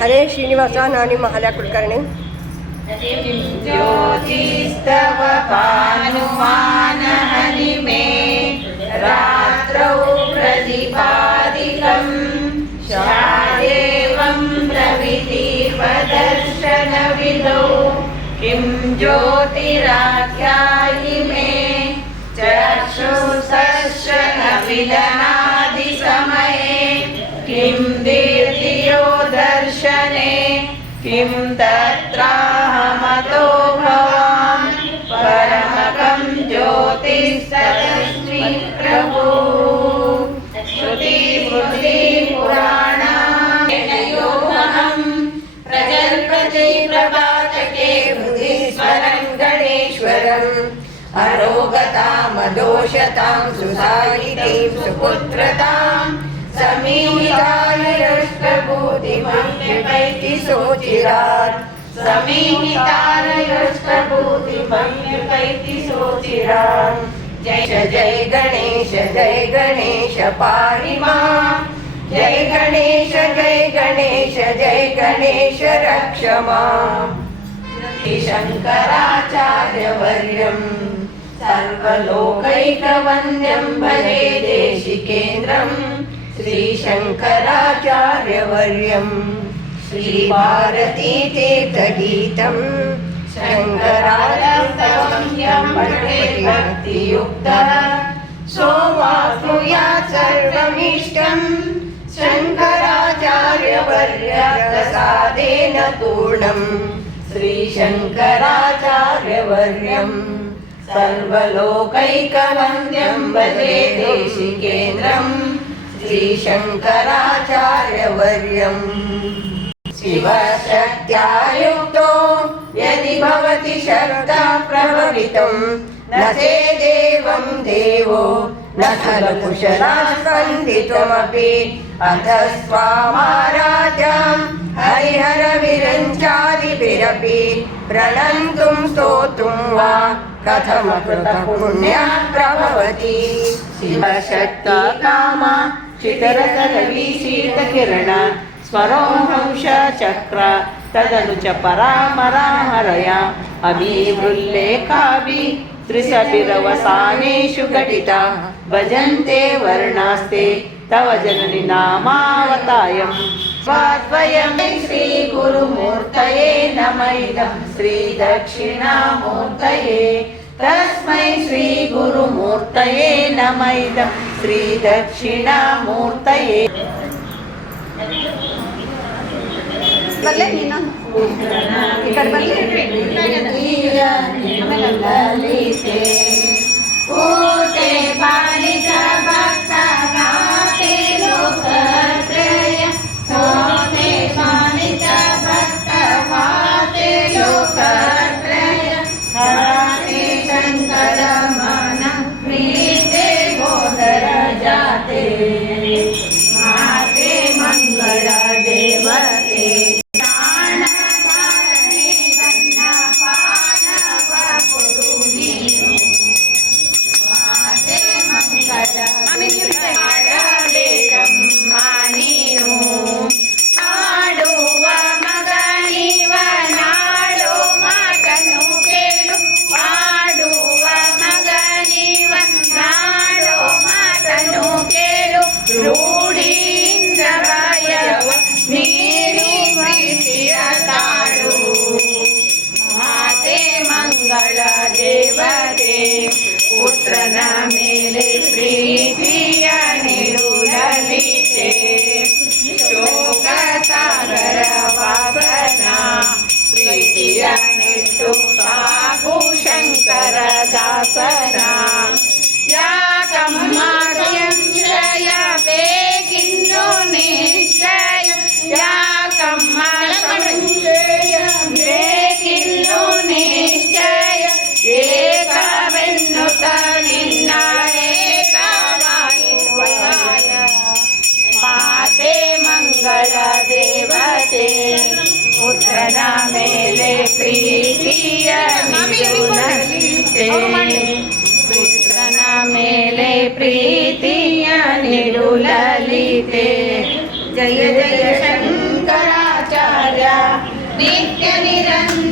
हरे श्रीनिवास नानी महाल्या कुलकर्णी। ज्योतिस्तव भानुमानहनिमे रात्रौ प्रतिपादिकम् शादेवं प्रविधिपदर्शनविदौ किं ज्योतिराख्यायि मे चक्षुसर्शनविलनादिसमये किं तत्राहमतो भवान् परमकं ज्योतिस्तस्मि प्रभु। श्रुतिस्मृतिपुराणायोऽहम् प्रजल्पति प्रभातके हृदि स्वरं गणेश्वरम् अरोगतामदोषतां सुसाहितीं सुपुत्रतां समीहितायष्टभूतिमन्यकैति सोचिरात् समीहितारयष्टभूतिमन्यकैति सोचिरात् जय जय गणेश जय गणेश पाहि जय गणेश जय गणेश जय गणेश रक्ष माम् शङ्कराचार्यवर्यम् सर्वलोकैकवन्द्यं भजे देशिकेन्द्रम्। श्रीशङ्कराचार्यवर्यम् श्रीभारतीतीर्थगीतम् शङ्कराचार्यं यं पठेत् भक्तियुक्तः सोमाप्नुयात् सर्वमिष्टम् शङ्कराचार्यवर्यप्रसादेन पूर्णम् श्रीशङ्कराचार्यवर्यम् सर्वलोकैकवन्द्यं भजे देशिकेन्द्रम् श्रीशङ्कराचार्यवर्यम् शिवशक्त्यायुक्तो यदि भवति शक्ता प्रभवितुं न चेदेवं देवो न खलु कुशलास्पन्दितुमपि अथ स्वामाराजां हरिहरविरञ्चादिभिरपि प्रणन्तुं स्तोतुं वा कथमकृत पुण्या प्रभवति शिवशक्ति कामा शिखरतरवी शीतकिरण स्मरोहंश चक्र तदनु च परामराहरया अभिवृल्लेखाभि त्रिसभिरवसानेषु घटिता भजन्ते वर्णास्ते तव जननि नामावतायम् स्वाद्वयं श्रीगुरुमूर्तये नमैदं श्रीदक्षिणामूर्तये तस्मै श्रीगुरुमूर्तये नमैदं श्रीदक्षिणामूर्तये ಬರ್ಲೆ ನೀನು ಈ ಕಡೆ ಬರ್ಲಿ ते जय जय शङ्कराचार्य नित्यनिरञ्जनसूर्या